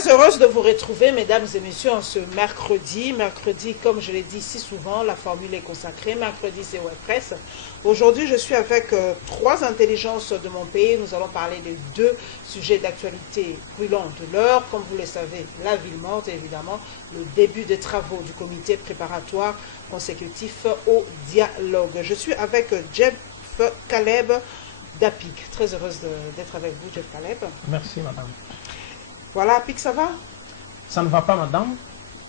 Très heureuse de vous retrouver, mesdames et messieurs, en ce mercredi. Mercredi, comme je l'ai dit si souvent, la formule est consacrée. Mercredi, c'est WebPress. Aujourd'hui, je suis avec trois intelligences de mon pays. Nous allons parler de deux sujets d'actualité brûlants de l'heure. Comme vous le savez, la ville morte, évidemment, le début des travaux du comité préparatoire consécutif au dialogue. Je suis avec Jeff Caleb d'APIC. Très heureuse d'être avec vous, Jeff Caleb. Merci, madame. Voilà, APIC, ça va? Ça ne va pas, madame.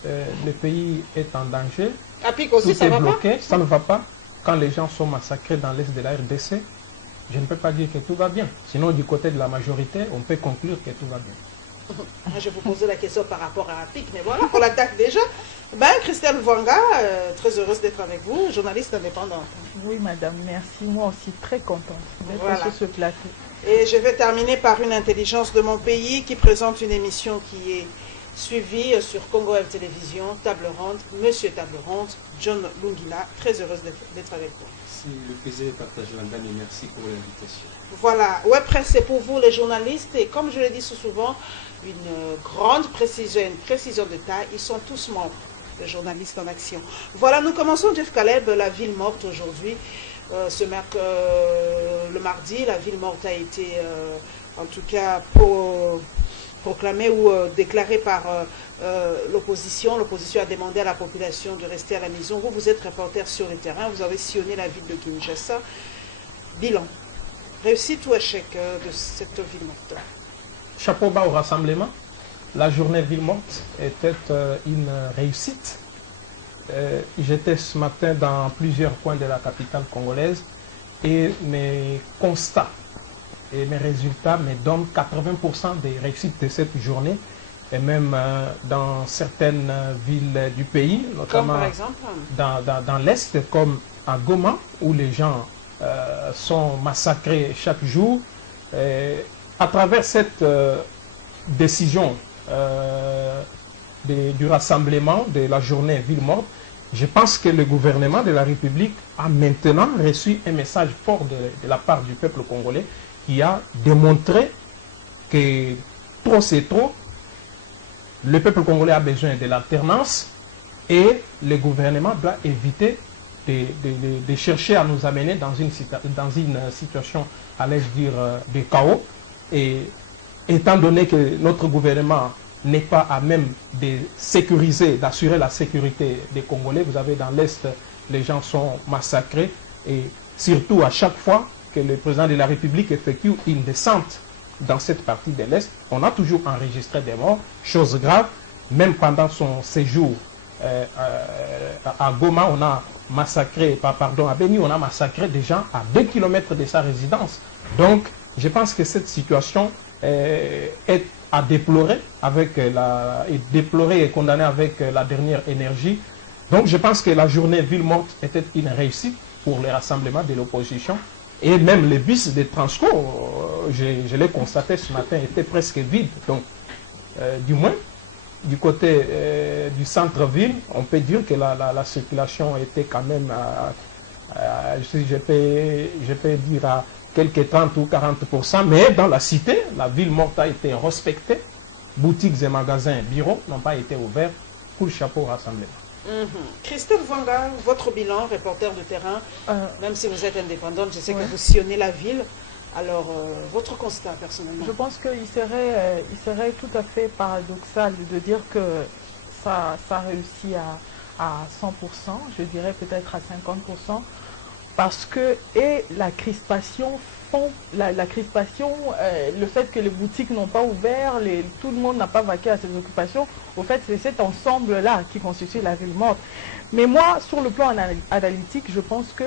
Le pays est en danger. APIC aussi, tout ça est va bloqué. pas? Ça ne va pas. Quand les gens sont massacrés dans l'est de la RDC, je ne peux pas dire que tout va bien. Sinon, du côté de la majorité, on peut conclure que tout va bien. Je vous posais la question par rapport à APIC, mais voilà, on l'attaque déjà. Christelle Vanga, très heureuse d'être avec vous, journaliste indépendante. Oui, madame, merci. Moi aussi, très contente d'être sur ce plateau. Et je vais terminer par une intelligence de mon pays qui présente une émission qui est suivie sur Congo Web Télévision, Table Ronde, Monsieur Table Ronde, John Lungila. Très heureuse d'être avec vous. C'est le plaisir de partager, madame, et merci pour l'invitation. Voilà, WebPress, c'est pour vous les journalistes, et comme je le dis souvent, une grande précision, une précision de taille, ils sont tous membres de Journalistes en Action. Voilà, nous commençons, Jeff Caleb, la ville morte aujourd'hui. Le mardi, la ville morte a été, en tout cas, proclamée ou déclarée par l'opposition. L'opposition a demandé à la population de rester à la maison. Vous êtes reporter sur le terrain, vous avez sillonné la ville de Kinshasa. Bilan, réussite ou échec de cette ville morte? Chapeau bas au rassemblement. La journée ville morte était une réussite. J'étais ce matin dans plusieurs coins de la capitale congolaise et mes constats et mes résultats me donnent 80% des réussites de cette journée, et même dans certaines villes du pays, notamment par exemple dans l'Est, comme à Goma, où les gens sont massacrés chaque jour. À travers cette décision du rassemblement de la journée ville morte, je pense que le gouvernement de la République a maintenant reçu un message fort de la part du peuple congolais qui a démontré que trop c'est trop. Le peuple congolais a besoin de l'alternance et le gouvernement doit éviter de chercher à nous amener dans une situation, allais-je dire, de chaos. Et étant donné que notre gouvernement n'est pas à même de sécuriser, d'assurer la sécurité des Congolais, vous avez dans l'Est, les gens sont massacrés, et surtout à chaque fois que le président de la République effectue une descente dans cette partie de l'Est, on a toujours enregistré des morts, chose grave. Même pendant son séjour à Goma, on a massacré, à Beni, on a massacré des gens à 2 km de sa résidence. Donc, je pense que cette situation est à déplorer, et condamner avec la dernière énergie. Donc je pense que la journée ville morte était une réussite pour les rassemblements de l'opposition. Et même les bus de transport, je l'ai constaté ce matin, étaient presque vides. Donc du moins, du côté du centre-ville, on peut dire que la circulation était quand même, je peux dire à quelques 30 ou 40%, mais dans la cité, la ville morte a été respectée. Boutiques et magasins, bureaux n'ont pas été ouverts. Coup de chapeau au rassemblement. Christelle Vanga, votre bilan, reporter de terrain, même si vous êtes indépendante, je sais que vous sillonnez la ville. Alors, votre constat personnellement? Je pense qu'il serait tout à fait paradoxal de dire que ça réussit à 100%, je dirais peut-être à 50%. Parce que la crispation le fait que les boutiques n'ont pas ouvert, tout le monde n'a pas vaqué à ses occupations, au fait c'est cet ensemble-là qui constitue la ville morte. Mais moi, sur le plan analytique, je pense que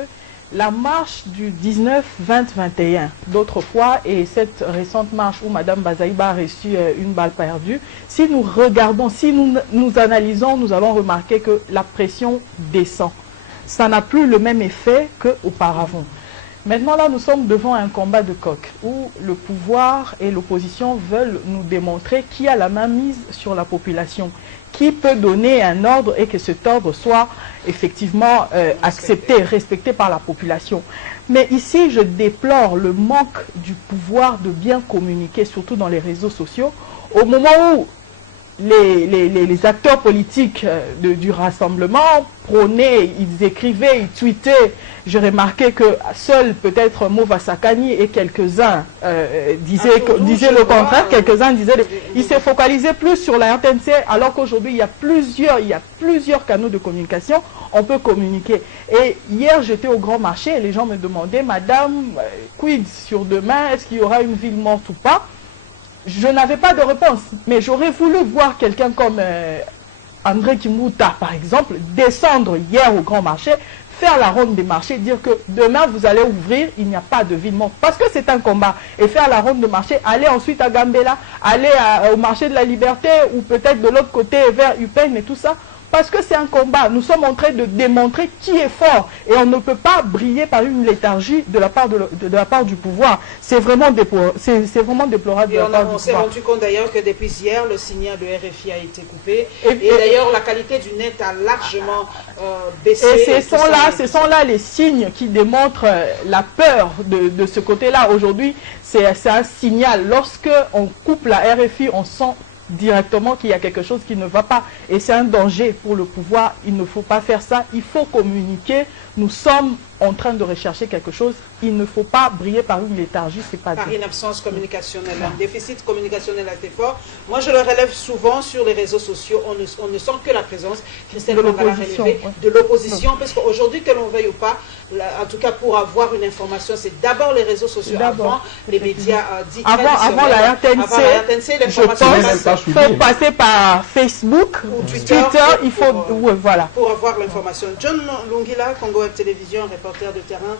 la marche du 19, 20, 21 d'autrefois et cette récente marche où Mme Bazaïba a reçu une balle perdue, si nous regardons, si nous analysons, nous allons remarquer que la pression descend. Ça n'a plus le même effet qu'auparavant. Maintenant, là, nous sommes devant un combat de coq où le pouvoir et l'opposition veulent nous démontrer qui a la main mise sur la population, qui peut donner un ordre et que cet ordre soit effectivement accepté, respecté par la population. Mais ici, je déplore le manque du pouvoir de bien communiquer, surtout dans les réseaux sociaux, au moment où les acteurs politiques du rassemblement prônaient, ils écrivaient, ils tweetaient. J'ai remarqué que seuls peut-être Mova Sakani et quelques-uns disaient le contraire, quelques-uns disaient... Ils se focalisaient plus sur la RTNC, alors qu'aujourd'hui il y a plusieurs canaux de communication, on peut communiquer. Et hier j'étais au Grand Marché et les gens me demandaient, Madame, quid sur demain, est-ce qu'il y aura une ville morte ou pas? Je n'avais pas de réponse, mais j'aurais voulu voir quelqu'un comme André Kimouta, par exemple, descendre hier au Grand Marché, faire la ronde des marchés, dire que demain vous allez ouvrir, il n'y a pas de ville morte, parce que c'est un combat, et faire la ronde de marché, aller ensuite à Gambela, aller au marché de la Liberté, ou peut-être de l'autre côté vers Upen et tout ça, parce que c'est un combat. Nous sommes en train de démontrer qui est fort, et on ne peut pas briller par une léthargie de la part, de la part du pouvoir. C'est vraiment, vraiment déplorable de la part du pouvoir. On s'est rendu compte d'ailleurs que depuis hier, le signal de RFI a été coupé, et d'ailleurs la qualité du net a largement baissé. Et ce sont là les signes qui démontrent la peur de ce côté-là. Aujourd'hui, c'est un signal. Lorsque on coupe la RFI, on sent directement qu'il y a quelque chose qui ne va pas, et c'est un danger pour le pouvoir. Il ne faut pas faire ça, il faut communiquer. Nous sommes en train de rechercher quelque chose, il ne faut pas briller par une léthargie, c'est pas par une absence communicationnelle, un déficit communicationnel assez fort. Moi je le relève souvent sur les réseaux sociaux, on ne sent que la présence, Christelle de l'opposition, parce qu'aujourd'hui, que l'on veuille ou pas, en tout cas pour avoir une information, c'est d'abord les réseaux sociaux, avant les médias dits traditionnels. Avant la RTNC, l'information faut passer par Facebook ou Twitter, il faut, voilà. Pour avoir l'information. John Lungila, Congo Web Télévision, reporter de terrain,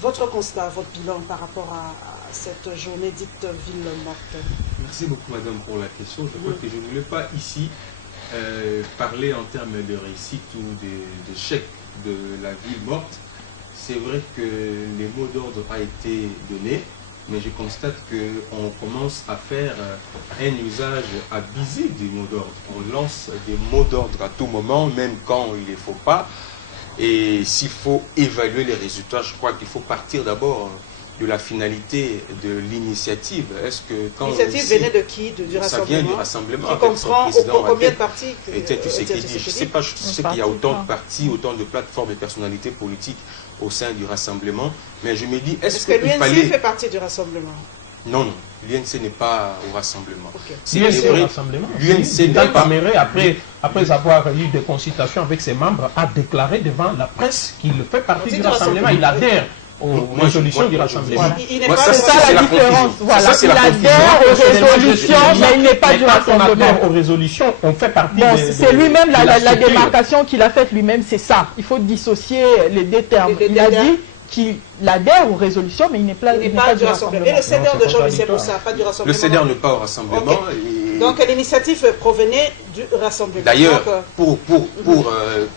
votre constat, votre bilan par rapport à cette journée dite ville morte. Merci beaucoup madame pour la question. Je crois que je ne voulais pas ici parler en termes de réussite ou d'échec de la ville morte. C'est vrai que les mots d'ordre ont été donnés, mais je constate qu'on commence à faire un usage abusé des mots d'ordre. On lance des mots d'ordre à tout moment, même quand il ne faut pas. Et s'il faut évaluer les résultats, je crois qu'il faut partir d'abord de la finalité de l'initiative. Est-ce que quand l'initiative venait de qui? Du rassemblement? Ça vient du rassemblement. Qui comprend combien de partis? Je sais qu'il y a autant de partis, autant de plateformes et personnalités politiques au sein du rassemblement, mais je me dis, est-ce que l'UNC fait partie du rassemblement? Non, non, l'UNC n'est pas au rassemblement. Okay. C'est au rassemblement. L'UNC n'est pas... après avoir eu des consultations avec ses membres, a déclaré devant la presse qu'il fait partie du rassemblement. Il adhère aux résolutions du rassemblement. C'est ça la différence. Voilà. Il adhère aux résolutions, mais il n'est pas du rassemblement. Aux résolutions, on fait partie c'est lui-même la démarcation qu'il a faite lui-même, c'est ça. Il faut dissocier les deux termes. Il a dit qu'il adhère aux résolutions, mais il n'est pas du rassemblement. Et le CEDER de Jean-Michel Moussa, pas du rassemblement. Le CEDER n'est pas au rassemblement. Okay. Donc l'initiative provenait du rassemblement. D'ailleurs, pour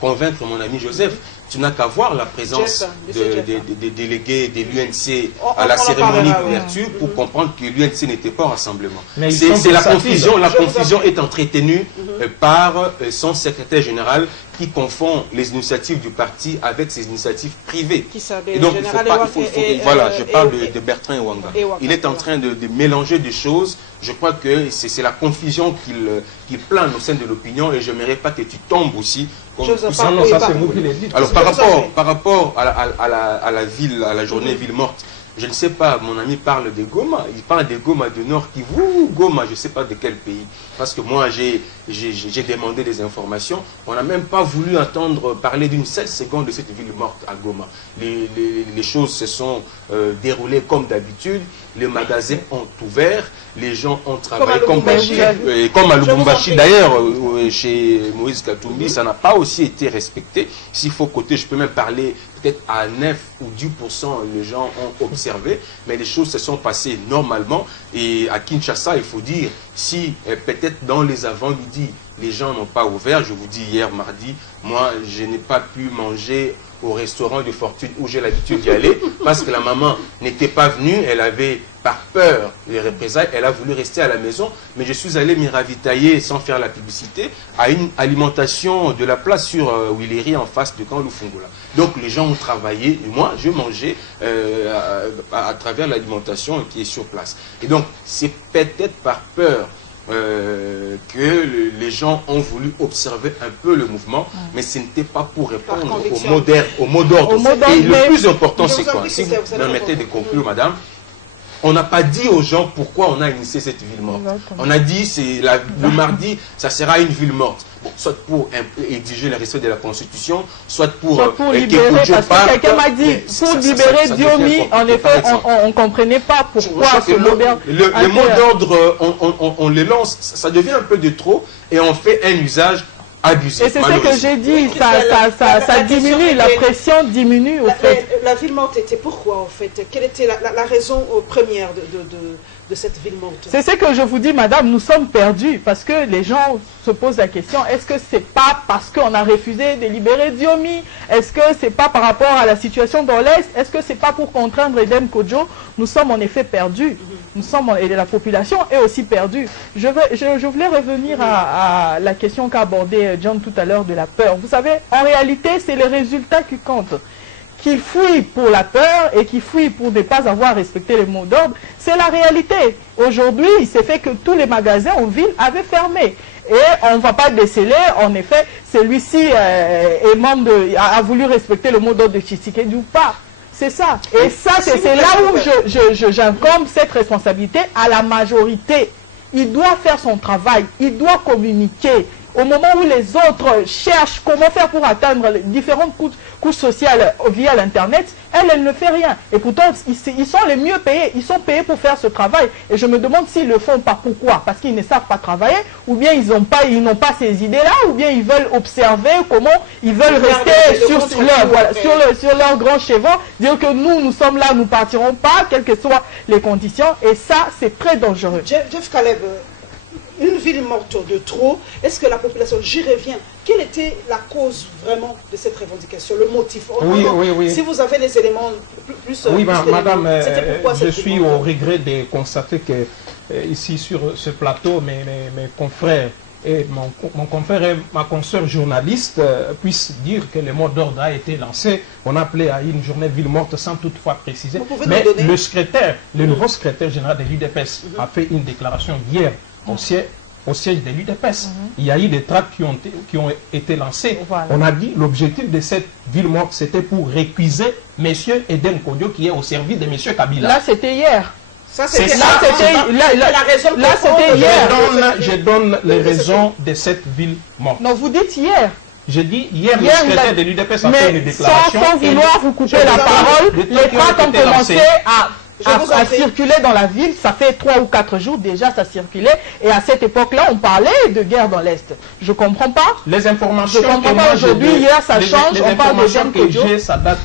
convaincre mon ami Joseph, tu n'as qu'à voir la présence des délégués de l'UNC à la cérémonie d'ouverture pour comprendre que l'UNC n'était pas au rassemblement. C'est la confusion. La confusion est entretenue par son secrétaire général qui confond les initiatives du parti avec ses initiatives privées. Et donc, voilà, je parle de Bertrand Ewanga. Il est en train de mélanger des choses. Je crois que c'est la confusion qu'il plane au sein de l'opinion et je n'aimerais pas que tu tombes aussi. Alors, par rapport à la ville, à la journée ville morte, je ne sais pas, mon ami parle de Goma, il parle de Goma du Nord Kivu, Goma, je ne sais pas de quel pays. Parce que moi, j'ai demandé des informations, on n'a même pas voulu entendre parler d'une seule seconde de cette ville morte à Goma. Les choses se sont déroulées comme d'habitude, les magasins ont ouvert, les gens ont travaillé comme à Lubumbashi. D'ailleurs, chez Moïse Katumbi, ça n'a pas aussi été respecté. S'il faut côté, je peux même parler peut-être à 9 ou 10%, les gens ont observé, mais les choses se sont passées normalement. Et à Kinshasa, il faut dire, si peut-être dans les avant-midi, les gens n'ont pas ouvert, je vous dis hier mardi, moi je n'ai pas pu manger au restaurant de fortune où j'ai l'habitude d'y aller parce que la maman n'était pas venue, elle avait par peur des représailles, elle a voulu rester à la maison, mais je suis allé m'y ravitailler sans faire la publicité à une alimentation de la place sur Willery en face de Camp Lufungola. Donc les gens ont travaillé et moi je mangeais à travers l'alimentation qui est sur place. Et donc c'est peut-être par peur que les gens ont voulu observer un peu le mouvement, mais ce n'était pas pour répondre au mot d'ordre. Et le plus important, c'est quoi? Si vous me permettez de conclure, madame, on n'a pas dit aux gens pourquoi on a initié cette ville morte. On a dit le mardi, ça sera une ville morte. Bon, soit pour exiger le respect de la Constitution, soit pour libérer, parce que quelqu'un m'a dit, pour libérer Diomi, en effet, on ne comprenait pas pourquoi ce mot d'ordre. Le mot d'ordre, on le lance, ça devient un peu de trop, et on fait un usage abusif. Et c'est ce que j'ai dit, ça diminue, la pression diminue au fait. La ville morte était pourquoi en fait? Quelle était la raison première de cette ville morte? C'est ce que je vous dis, madame, nous sommes perdus parce que les gens se posent la question, est-ce que c'est pas parce qu'on a refusé de libérer Diomi? Est-ce que c'est pas par rapport à la situation dans l'Est? Est-ce que c'est pas pour contraindre Eden Kodjo? Nous sommes en effet perdus. Nous sommes, et la population est aussi perdue. Je voulais revenir à la question qu'a abordée John tout à l'heure de la peur. Vous savez, en réalité, c'est les résultats qui comptent. Qu'ils fuient pour la peur et qu'ils fuient pour ne pas avoir respecté les mots d'ordre, c'est la réalité. Aujourd'hui, il s'est fait que tous les magasins en ville avaient fermé. Et on ne va pas déceler, en effet, celui-ci a voulu respecter le mot d'ordre de Tshisekedi ou pas. C'est ça. Et ça, c'est là où j'incombe cette responsabilité à la majorité. Il doit faire son travail, il doit communiquer. Au moment où les autres cherchent comment faire pour atteindre les différentes couches sociales via l'Internet, elle ne fait rien. Et pourtant, ils sont les mieux payés. Ils sont payés pour faire ce travail. Et je me demande s'ils ne le font pas. Pourquoi? Parce qu'ils ne savent pas travailler, ou bien ils n'ont pas ces idées-là, ou bien ils veulent observer comment ils veulent rester sur leur grand chevaux, dire que nous sommes là, nous ne partirons pas, quelles que soient les conditions. Et ça, c'est très dangereux. Jeff Caleb, une ville morte de trop, est-ce que la population, j'y reviens, quelle était la cause vraiment de cette revendication, le motif? Oui. Si vous avez les éléments plus... Oui, madame, je suis au regret de constater que ici sur ce plateau, mes confrères et mon confrère et ma consoeur journaliste puissent dire que le mot d'ordre a été lancé. On a appelé à une journée ville morte sans toutefois préciser. Mais le nouveau secrétaire général de l'UDPS a fait une déclaration hier au siège de l'UDPS. Il y a eu des tracts qui ont été lancés. Voilà. On a dit l'objectif de cette ville morte, c'était pour récuser M. Eden Kodjo qui est au service de M. Kabila. Là, c'était hier. C'était la raison. Là, c'était hier. Je donne les raisons de cette ville morte. Non, vous dites hier. Je dis hier, le secrétaire de l'UDPS a fait une déclaration. Sans vouloir vous couper la parole, les tracts ont commencé à circuler dans la ville. Ça fait 3 ou 4 jours déjà, ça circulait. Et à cette époque-là, on parlait de guerre dans l'Est. Je ne comprends pas. Les informations je comprends pas aujourd'hui, hier, ça change. On parle de Jean Kodjo. Ça date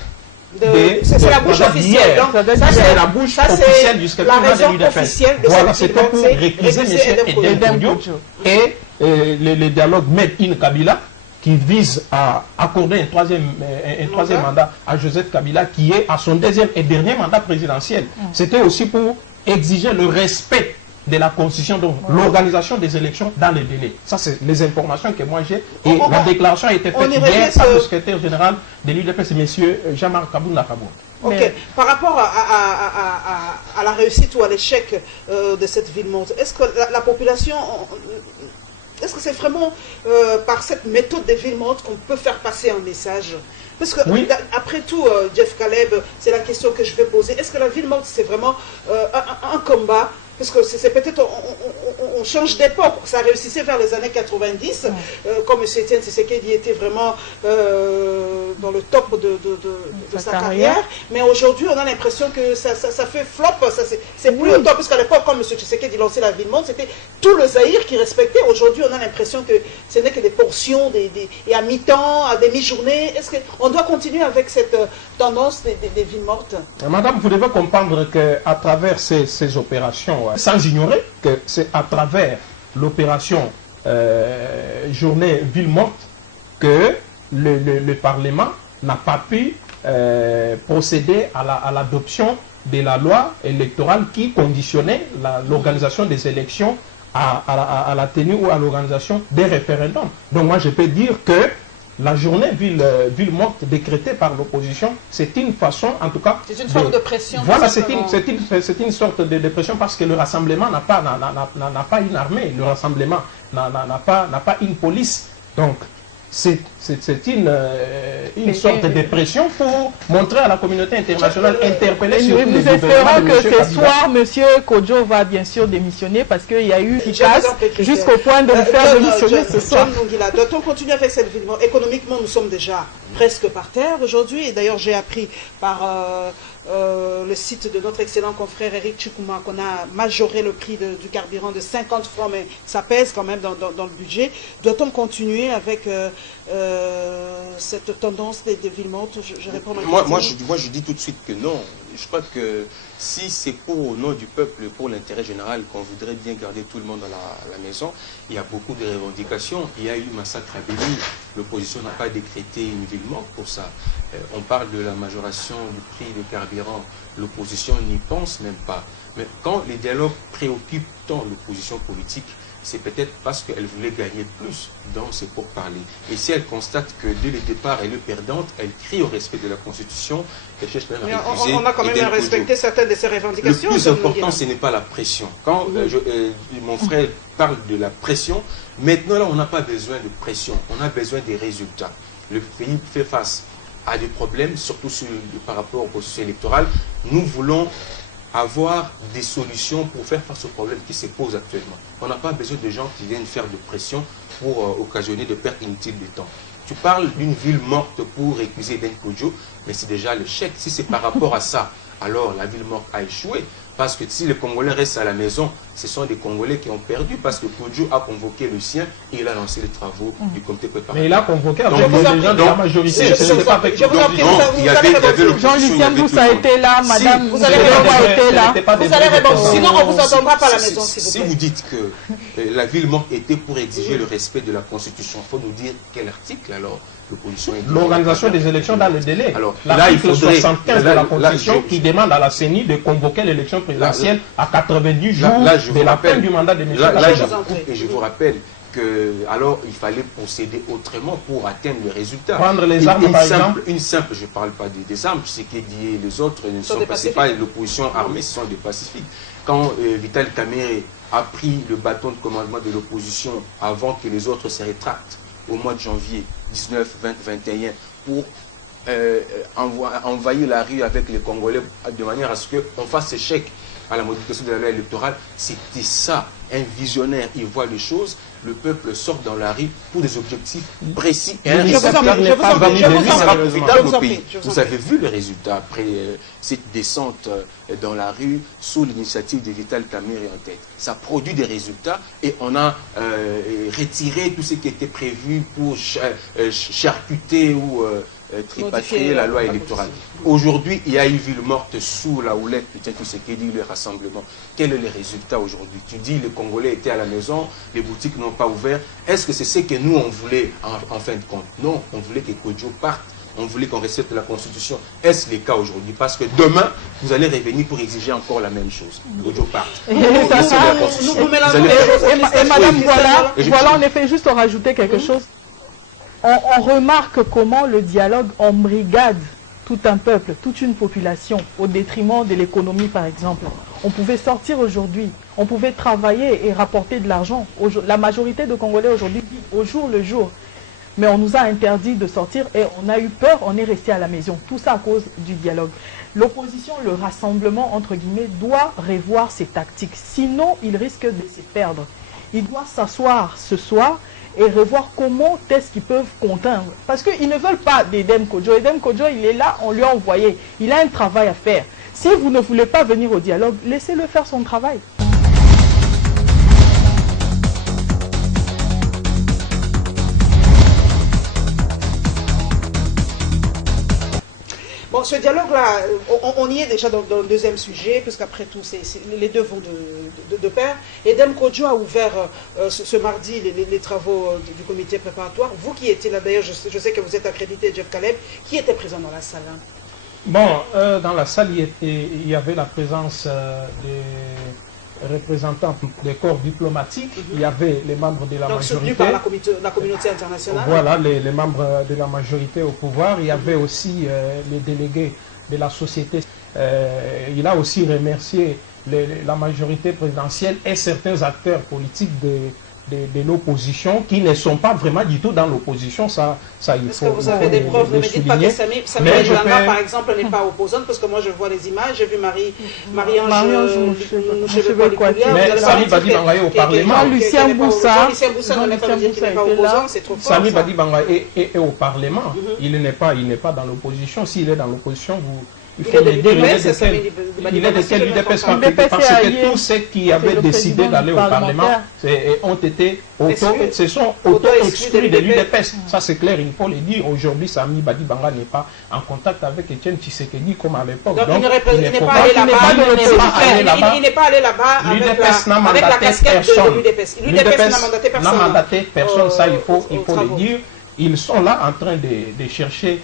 c'est la bouche officielle. Ça, c'est la bouche officielle du secrétaire de l'UDPS. Voilà, c'était pour récuser M. Eden Kodjo et le dialogue Made in Kabila, qui vise à accorder un troisième mandat à Joseph Kabila, qui est à son deuxième et dernier mandat présidentiel. C'était aussi pour exiger le respect de la Constitution, donc l'organisation des élections dans les délais. Ça, c'est les informations que moi j'ai. Et la déclaration a été faite hier par le secrétaire général de l'UDPS, M. Jean-Marc Kabounda Kabo. Ok. Par rapport à la réussite ou à l'échec de cette ville morte, est-ce que la population... Est-ce que c'est vraiment par cette méthode des villes mortes qu'on peut faire passer un message? Parce que, après tout, Jeff Caleb, c'est la question que je vais poser. Est-ce que la ville morte, c'est vraiment un combat? Parce que c'est peut-être, on change d'époque. Ça réussissait vers les années 90, comme M. Etienne Tshisekedi était vraiment dans le top de sa carrière. Mais aujourd'hui, on a l'impression que ça fait flop. C'est plus au top, parce qu'à l'époque, quand M. Tshisekedi lançait la ville morte, c'était tout le Zaïre qui respectait. Aujourd'hui, on a l'impression que ce n'est que des portions, et à mi-temps, à demi-journée. Est-ce qu'on doit continuer avec cette tendance des villes mortes? Madame, vous devez comprendre qu'à travers ces opérations, sans ignorer que c'est à travers l'opération journée ville morte que le Parlement n'a pas pu procéder à l'adoption de la loi électorale qui conditionnait l'organisation des élections à la tenue ou à l'organisation des référendums. Donc moi je peux dire que la journée ville morte décrétée par l'opposition, c'est une façon, en tout cas... C'est une forme de pression. Voilà, c'est une sorte de pression parce que le rassemblement n'a pas une armée, le rassemblement n'a pas une police. Donc, c'est une sorte de pression pour montrer à la communauté internationale, interpeller sur nous espérons que ce soir, M. Kodjo va bien sûr démissionner parce qu'il y a eu efficace jusqu'au point de le faire démissionner ce soir. Doit-on continuer avec cette ville? Économiquement, nous sommes déjà presque par terre aujourd'hui. Et d'ailleurs, j'ai appris par le site de notre excellent confrère Eric Chikouma qu'on a majoré le prix du carburant de 50 francs, mais ça pèse quand même dans le budget. Doit-on continuer avec cette tendance des villes mortes? Je réponds à moi, je dis tout de suite que non. Je crois que si c'est au nom du peuple, pour l'intérêt général, qu'on voudrait bien garder tout le monde à la maison, il y a beaucoup de revendications. Il y a eu massacre à Béni. L'opposition n'a pas décrété une ville morte pour ça. On parle de la majoration du prix du carburant. L'opposition n'y pense même pas. Mais quand les dialogues préoccupent tant l'opposition politique, c'est peut-être parce qu'elle voulait gagner plus dans ses pourparlers. Et si elle constate que dès le départ, elle est perdante, elle crie au respect de la Constitution, elle cherche même à récuser. On a quand même respecté certaines de ses revendications. Le plus important, ce n'est pas la pression. Quand mon frère parle de la pression, maintenant là, on n'a pas besoin de pression, on a besoin des résultats. Le pays fait face à des problèmes, surtout par rapport au processus électoral. Nous voulons avoir des solutions pour faire face aux problèmes qui se posent actuellement. On n'a pas besoin de gens qui viennent faire de pression pour occasionner de pertes inutiles de temps. Tu parles d'une ville morte pour récuser Ben Kodjo, mais c'est déjà l'échec. Si c'est par rapport à ça, alors la ville morte a échoué. Parce que si les Congolais restent à la maison, ce sont des Congolais qui ont perdu parce que Kodjo a convoqué le sien et il a lancé les travaux du comité préparatoire. Mais il a convoqué avec les gens de la majorité. Je vous en prie. Jean-Lucien Boussa a été là, madame. Vous allez répondre. Sinon, on ne vous entendra pas à la maison, s'il vous plaît. Si vous dites que la ville morte était pour exiger le respect de la Constitution, il faut nous dire quel article alors l'opposition est. L'organisation des élections dans le délai. Alors, l'article 75 de la Constitution qui demande à la CENI de convoquer l'élection présidentielle à 90 jours de la fin du mandat de M. Là, je vous coupe et je vous rappelle que alors il fallait procéder autrement pour atteindre le résultat. Prendre les armes, par exemple. Une simple, je ne parle pas des armes, ce qui est dit, les autres ne sont pas l'opposition armée, ce sont des pacifiques. Quand Vital Kamerhe a pris le bâton de commandement de l'opposition avant que les autres se rétractent au mois de janvier 19, 20, 21 pour envahir la rue avec les Congolais de manière à ce qu'on fasse échec à la modification de la loi électorale, c'était ça. Un visionnaire, il voit les choses, le peuple sort dans la rue pour des objectifs précis et un résultat. Vous avez vu le résultat après cette descente dans la rue sous l'initiative de Vital Kamerhe en tête. Ça produit des résultats et on a retiré tout ce qui était prévu pour charcuter ou tripatouiller la loi électorale. Aujourd'hui, il y a une ville morte sous la houlette, peut-être tout ce qui dit le rassemblement. Quel est le résultat aujourd'hui? Tu dis les Congolais étaient à la maison, les boutiques n'ont pas ouvert. Est-ce que c'est ce que nous on voulait en fin de compte? Non, on voulait que Kodjo parte. On voulait qu'on respecte la Constitution. Est-ce le cas aujourd'hui? Parce que demain, vous allez revenir pour exiger encore la même chose. Kodjo parte. Et madame, voilà, en effet, juste rajouter quelque chose. On remarque comment le dialogue embrigade tout un peuple, toute une population, au détriment de l'économie par exemple. On pouvait sortir aujourd'hui, on pouvait travailler et rapporter de l'argent. La majorité de Congolais aujourd'hui vivent au jour le jour. Mais on nous a interdit de sortir et on a eu peur, on est resté à la maison. Tout ça à cause du dialogue. L'opposition, le rassemblement, entre guillemets, doit revoir ses tactiques. Sinon, il risque de se perdre. Il doit s'asseoir ce soir et revoir comment est-ce qu'ils peuvent contraindre. Parce qu'ils ne veulent pas d'Edem Kodjo. Edem Kodjo, il est là, on lui a envoyé. Il a un travail à faire. Si vous ne voulez pas venir au dialogue, laissez-le faire son travail. Bon, ce dialogue-là, on y est déjà dans le deuxième sujet, puisqu'après tout, les deux vont de pair. Edem Kodjo a ouvert ce mardi les travaux du comité préparatoire. Vous qui étiez là, d'ailleurs, je sais que vous êtes accrédité, Jeff Caleb, qui était présent dans la salle? Bon, dans la salle, il y avait la présence représentants des corps diplomatiques, il y avait les membres de la donc, majorité. soutenus par la communauté internationale. Voilà, les membres de la majorité au pouvoir. Il y avait aussi les délégués de la société. Il a aussi remercié la majorité présidentielle et certains acteurs politiques de l'opposition qui ne sont pas vraiment du tout dans l'opposition. Ça il faut. Est-ce que vous avez des preuves? Ne me dites pas que Samy Badibanga, par exemple, n'est pas opposante, parce que moi je vois les images, j'ai vu Marie-Ange Mouchebe-Koulikou. Mais Samy Badibanga est au Parlement. Jean-Lucien Boussa ne n'est pas dire qu'il n'est pas opposant, c'est trop fort. Samy Badibanga est au Parlement. Il n'est pas dans l'opposition. S'il est dans l'opposition, il faut le dire, il est de quel UDPS, parce que tous ceux qui avaient décidé d'aller au Parlement se sont auto-exclus de l'UDPS. Ça c'est clair, il faut le dire. Aujourd'hui, Samy Badibanga n'est pas en contact avec Etienne Tshisekedi comme à l'époque. Donc il n'est pas allé là-bas avec la casquette de l'UDPS. L'UDPS n'a mandaté personne, ça il faut le dire. Ils sont là en train de chercher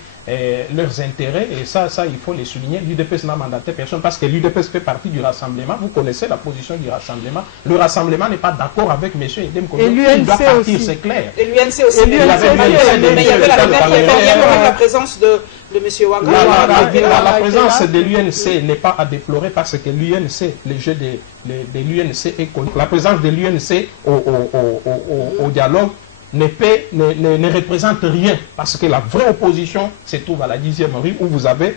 leurs intérêts, et ça il faut les souligner. L'UDPS n'a mandaté personne parce que l'UDPS fait partie du rassemblement. Vous connaissez la position du rassemblement. Le rassemblement n'est pas d'accord avec M. Edem Kodjo. Il doit partir, c'est clair. Et l'UNC aussi. Mais il y avait la présence de M. Ouaga. La présence de l'UNC n'est pas à déplorer parce que l'UNC, le jeu de l'UNC est connu. La présence de l'UNC au dialogue ne représente rien, parce que la vraie opposition se trouve à la 10e rue, où vous avez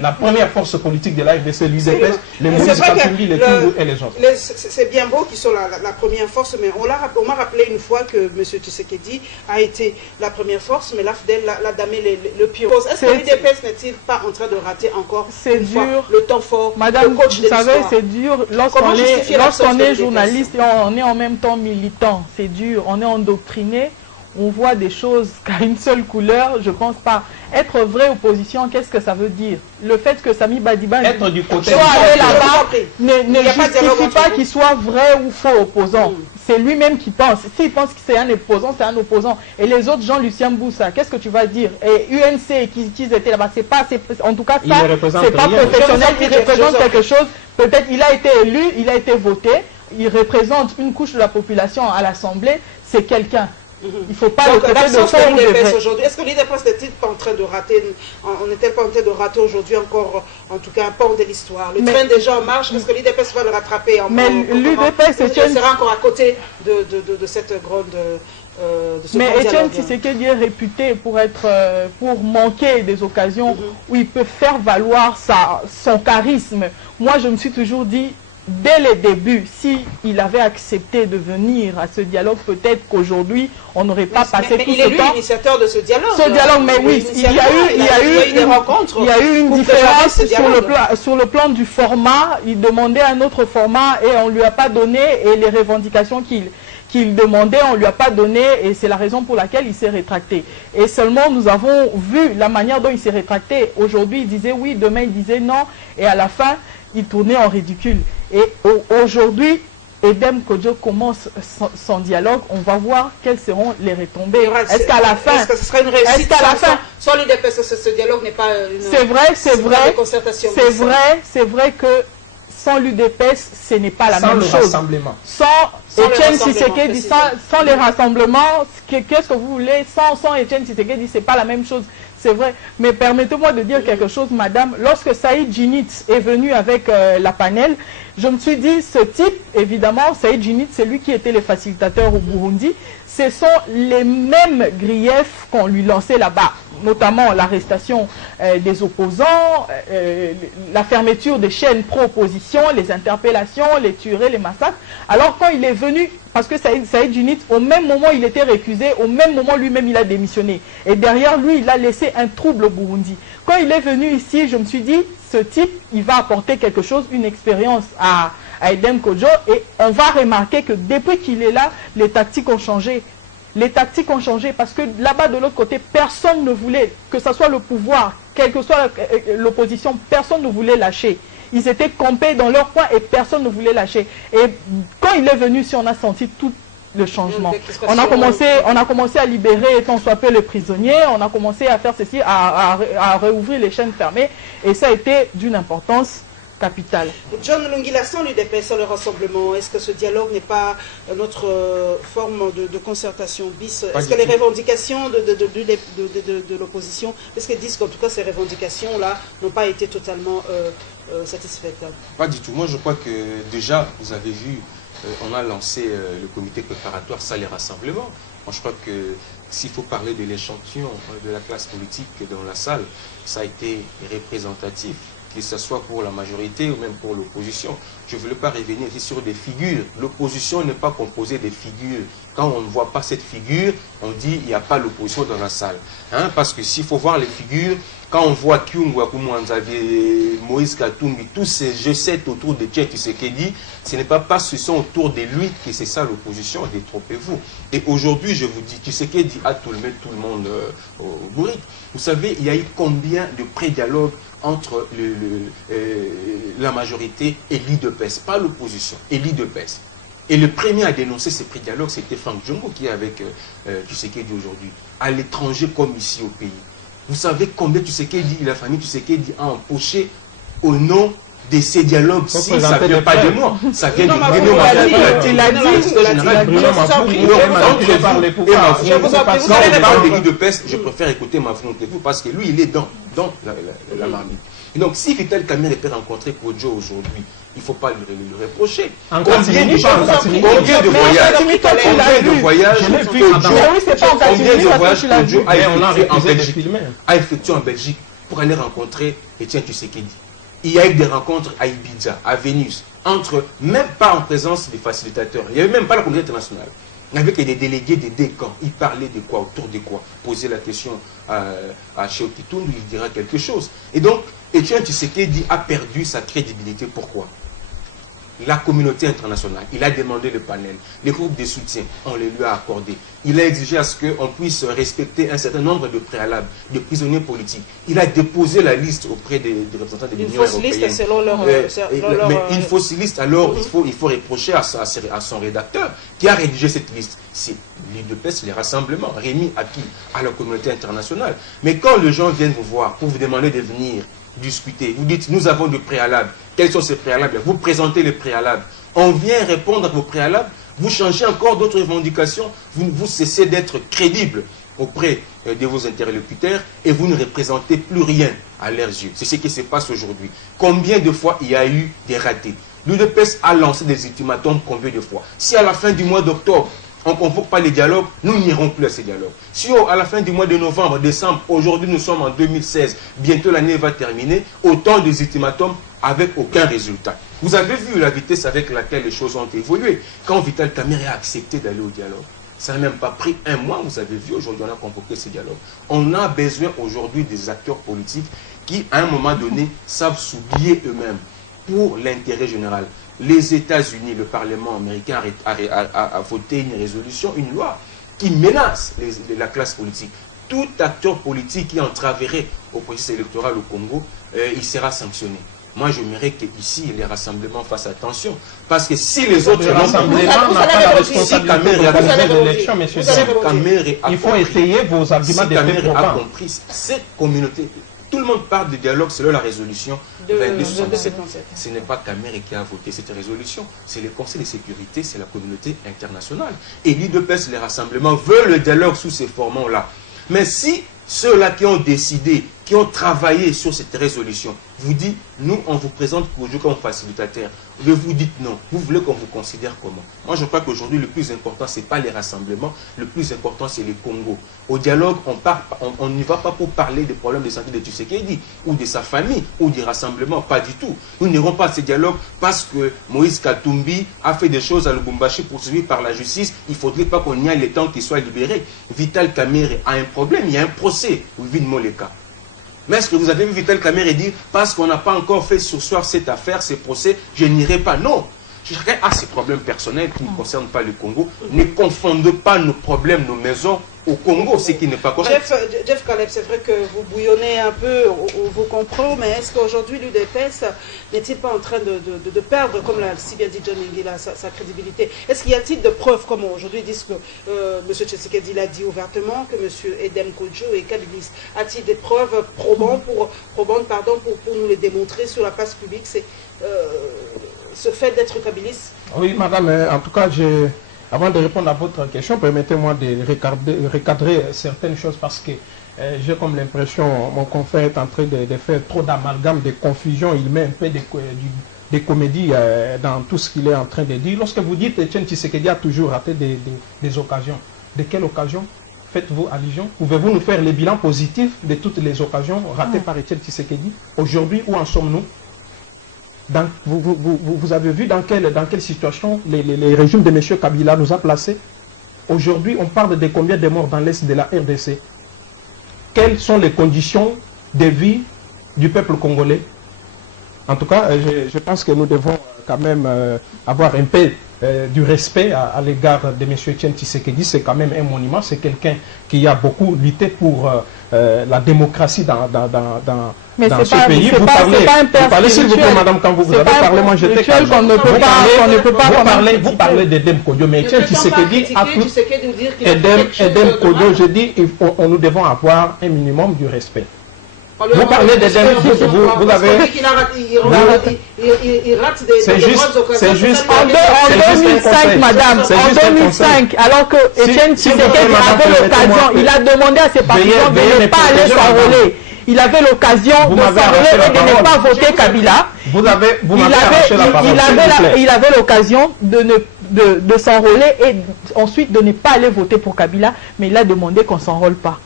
la première force politique de la RDC, l'UDPS, les Moïse Katumbi, les Toubou et les autres. C'est bien beau qu'ils sont la première force, mais on m'a rappelé une fois que M. Tshisekedi a été la première force, mais l'AFDEL l'a damé le pion. Est-ce que l'UDPS n'est-il pas en train de rater encore une fois le temps fort? Madame, vous savez, c'est dur lorsqu'on est journaliste et on est en même temps militant. C'est dur, on est en doctriné, on voit des choses qu'à une seule couleur. Je pense pas. Être vraie opposition, qu'est-ce que ça veut dire? Le fait que Samy Badibanga soit allé là-bas ne justifie pas qu'il soit vrai ou faux opposant. C'est lui-même qui pense. S'il pense que c'est un opposant, c'est un opposant. Et les autres, Jean-Lucien Boussa, qu'est-ce que tu vas dire? Et UNC qui étaient là-bas, c'est pas, en tout cas ça, c'est pas professionnel. Il représente quelque chose. Peut-être il a été élu, il a été voté. Il représente une couche de la population à l'Assemblée. C'est quelqu'un. Il ne faut pas le traiter de faux ou de vrai. Aujourd'hui, est-ce que l'UDPS n'est-il pas en train de rater, on n'est-elle pas en train de rater aujourd'hui encore, en tout cas, un pan de l'histoire? Le train déjà en marche, est-ce que l'UDPS va le rattraper? Mais l'UDPS sera encore à côté de cette grande... Mais Etienne Tshisekedi est réputé pour manquer des occasions où il peut faire valoir son charisme. Moi, je me suis toujours dit, dès le début, s'il avait accepté de venir à ce dialogue, peut-être qu'aujourd'hui, on n'aurait pas passé tout ce temps. Il est lui l'initiateur de ce dialogue. Mais oui, il y a eu une différence sur le plan du format. Il demandait un autre format et on ne lui a pas donné, et les revendications qu'il demandait, on ne lui a pas donné, et c'est la raison pour laquelle il s'est rétracté. Et seulement, nous avons vu la manière dont il s'est rétracté. Aujourd'hui, il disait oui, demain, il disait non, et à la fin, il tournait en ridicule. Et aujourd'hui, Edem Kodjo commence son dialogue. On va voir quelles seront les retombées. Est-ce qu'à la fin... Est-ce que ce sera une réussite? Sans l'UDPS, ce dialogue n'est pas une... C'est vrai que sans l'UDPS, ce n'est pas la même chose. Sans Etienne Tshisekedi, sans les rassemblements, qu'est-ce que vous voulez? Sans Etienne Tshisekedi, c'est pas la même chose. C'est vrai. Mais permettez-moi de dire quelque chose, madame. Lorsque Saïd Djinit est venu avec la panel, je me suis dit, ce type, évidemment, Saïd Djinit, c'est lui qui était le facilitateur au Burundi. Ce sont les mêmes griefs qu'on lui lançait là-bas, notamment l'arrestation des opposants, la fermeture des chaînes pro-opposition, les interpellations, les tueries, les massacres. Alors quand il est venu, parce que Saïd Djinit, au même moment il était récusé, au même moment lui-même il a démissionné. Et derrière lui, il a laissé un trouble au Burundi. Quand il est venu ici, je me suis dit, ce type, il va apporter quelque chose, une expérience à Edem Kodjo, et on va remarquer que depuis qu'il est là, les tactiques ont changé. Les tactiques ont changé parce que là-bas, de l'autre côté, personne ne voulait, que ce soit le pouvoir, quelle que soit l'opposition, personne ne voulait lâcher. Ils étaient campés dans leur coin et personne ne voulait lâcher. Et quand il est venu, si on a senti tout le changement. On a commencé à libérer tant soit peu les prisonniers, on a commencé à faire ceci, à réouvrir les chaînes fermées. Et ça a été d'une importance capitale. John Lungila, sans l'UDPS, sans le rassemblement, est-ce que ce dialogue n'est pas notre forme de concertation bis? Est-ce que les revendications de l'opposition, est-ce qu'elles disent qu'en tout cas ces revendications-là n'ont pas été totalement satisfaites? Pas du tout. Moi, je crois que déjà, vous avez vu, on a lancé le comité préparatoire, ça les rassemblements. Moi, je crois que s'il faut parler de l'échantillon de la classe politique dans la salle, ça a été représentatif, que ce soit pour la majorité ou même pour l'opposition. Je ne voulais pas revenir ici sur des figures. L'opposition n'est pas composée des figures. Quand on ne voit pas cette figure, on dit il n'y a pas l'opposition dans la salle. Hein? Parce que s'il faut voir les figures, quand on voit Kyungwa Koumanzavi, Moïse Katumbi, tous ces G7 autour de Tchèque Tshisekedi, ce n'est pas parce qu'ils sont autour de lui que c'est ça l'opposition, détrompez-vous. Et aujourd'hui, je vous dis, Tshisekedi a tout le monde au bourrique. Vous savez, il y a eu combien de pré-dialogues entre la majorité et l'IDPS, pas l'opposition, et l'IDPS. Et le premier à dénoncer ces pré-dialogues, c'était Franck Djongo qui est avec Tshisekedi aujourd'hui, à l'étranger comme ici au pays. Vous savez combien Tshisekedi, la famille Tshisekedi a empoché au nom de ces dialogues. Si ça ne vient pas de moi, ça vient de Bruno Mavrouk. Il a dit, Bruno Mavrouk on parle de l'IDPS, je préfère écouter Mavrouk que vous parce que lui, il est dans la marmite. Et donc, si Vital Kamerhe peut rencontrer Kodjo aujourd'hui, il ne faut pas lui reprocher. Combien de voyages Kodjo a effectué en Belgique pour aller rencontrer Etienne Tshisekedi? Il y a eu des rencontres à Ibiza, à Vénus, même pas en présence des facilitateurs. Il n'y avait même pas la communauté internationale. Avec des délégués des deux camps. Ils parlaient de quoi, autour de quoi? Poser la question à Cheikh Kitundu, il dira quelque chose. Et donc, Etienne Tshisekedi a perdu sa crédibilité. Pourquoi? La communauté internationale, il a demandé le panel, les groupes de soutien, on les lui a accordés. Il a exigé à ce qu'on puisse respecter un certain nombre de préalables, de prisonniers politiques. Il a déposé la liste auprès des représentants de l'Union européenne. Une fausse liste selon leur... mais une fausse liste, alors il faut reprocher à son rédacteur qui a rédigé cette liste. C'est l'IDPS, les rassemblements, remis à qui? À la communauté internationale. Mais quand les gens viennent vous voir pour vous demander de venir discuter, vous dites nous avons des préalables. Quels sont ces préalables? Vous présentez les préalables. On vient répondre à vos préalables. Vous changez encore d'autres revendications. Vous cessez d'être crédible auprès de vos interlocuteurs et vous ne représentez plus rien à leurs yeux. C'est ce qui se passe aujourd'hui. Combien de fois il y a eu des ratés? L'UDPS a lancé des ultimatums combien de fois? Si à la fin du mois d'octobre, on ne convoque pas les dialogues, nous n'irons plus à ces dialogues. Si à la fin du mois de novembre, décembre, aujourd'hui nous sommes en 2016, bientôt l'année va terminer, autant de ultimatums avec aucun résultat. Vous avez vu la vitesse avec laquelle les choses ont évolué. Quand Vital Kamerhe a accepté d'aller au dialogue, ça n'a même pas pris un mois, vous avez vu, aujourd'hui on a convoqué ces dialogues. On a besoin aujourd'hui des acteurs politiques qui, à un moment donné, savent s'oublier eux-mêmes pour l'intérêt général. Les États-Unis, le Parlement américain a voté une résolution, une loi qui menace la classe politique. Tout acteur politique qui entraverait au processus électoral au Congo, il sera sanctionné. Moi, j'aimerais qu'ici, les rassemblements fassent attention. Parce que si les autres rassemblements n'ont pas la responsabilité de l'élection, M. Kamerhe il faut essayer vos arguments de Kamerhe a compris cette communauté. Tout le monde parle de dialogue selon la résolution 2267. Ce n'est pas Kamerhe qui a voté cette résolution, c'est le Conseil de sécurité, c'est la communauté internationale. Et l'IDPS, les rassemblements, veulent le dialogue sous ces formats-là. Mais si ceux-là qui ont décidé, qui ont travaillé sur cette résolution, vous dit, nous, on vous présente Kodjo comme facilitateur. Vous dites non. Vous voulez qu'on vous considère comment? Moi, je crois qu'aujourd'hui, le plus important, ce n'est pas les rassemblements. Le plus important, c'est les Congo. Au dialogue, on n'y va pas pour parler des problèmes de santé de Tshisekedi, ou de sa famille, ou des rassemblements. Pas du tout. Nous n'irons pas à ces dialogues parce que Moïse Katumbi a fait des choses à Lubumbashi poursuivi par la justice. Il ne faudrait pas qu'on y aille le temps qu'il soit libéré. Vital Kamerhe a un problème. Il y a un procès. Vin Moleka. Mais est-ce que vous avez vu Vital Kamerhe dire, parce qu'on n'a pas encore fait sursoir cette affaire, ces procès, je n'irai pas? Non. Chacun a ses problèmes personnels qui ne concernent pas le Congo. Ne confondez pas nos problèmes, nos maisons au Congo, ce qui n'est pas correct. Jeff Caleb, c'est vrai que vous bouillonnez un peu, on vous comprend, mais est-ce qu'aujourd'hui l'UDPS n'est-il pas en train de perdre, comme l'a si bien dit John Ngila, sa crédibilité? Est-ce qu'il y a-t-il de preuves, comme aujourd'hui ils disent que M. Tshisekedi l'a dit ouvertement, que M. Edem Kodjo est kabiliste? A-t-il des preuves probantes pour nous les démontrer sur la place publique, ce fait d'être kabiliste? Oui, madame, en tout cas, avant de répondre à votre question, permettez-moi de recadrer certaines choses parce que j'ai comme l'impression, mon confrère est en train de faire trop d'amalgame, de confusion, il met un peu des comédies dans tout ce qu'il est en train de dire. Lorsque vous dites Etienne Tshisekedi a toujours raté des occasions, de quelle occasion faites-vous allusion? Pouvez-vous nous faire les bilans positifs de toutes les occasions ratées par Etienne Tshisekedi? Aujourd'hui, où en sommes-nous? Vous avez vu dans quelle situation les régimes de M. Kabila nous a placés? Aujourd'hui, on parle de combien de morts dans l'Est de la RDC? Quelles sont les conditions de vie du peuple congolais? En tout cas, je pense que nous devons quand même avoir un peu du respect à l'égard de M. Etienne Tshisekedi. C'est quand même un monument, c'est quelqu'un qui a beaucoup lutté pour la démocratie dans ce pays. Vous parlez s'il vous plaît, madame, quand vous avez parlé, moi j'étais calme. Vous parlez d'Edem Kodjo, mais Etienne Tshisekedi a tout. Edem Kodjo, je dis, nous devons avoir un minimum du respect. Vous parlez d'Edem, vous avez... Il rate des juste en 2005, madame, en 2005, alors que Etienne Tshisekedi avait l'occasion, il a demandé à ses partisans de ne pas aller s'enrôler. Il avait l'occasion de s'enrôler et de ne pas voter Kabila. Il avait l'occasion de s'enrôler et ensuite de ne pas aller voter pour Kabila, mais il a demandé qu'on ne s'enrôle pas.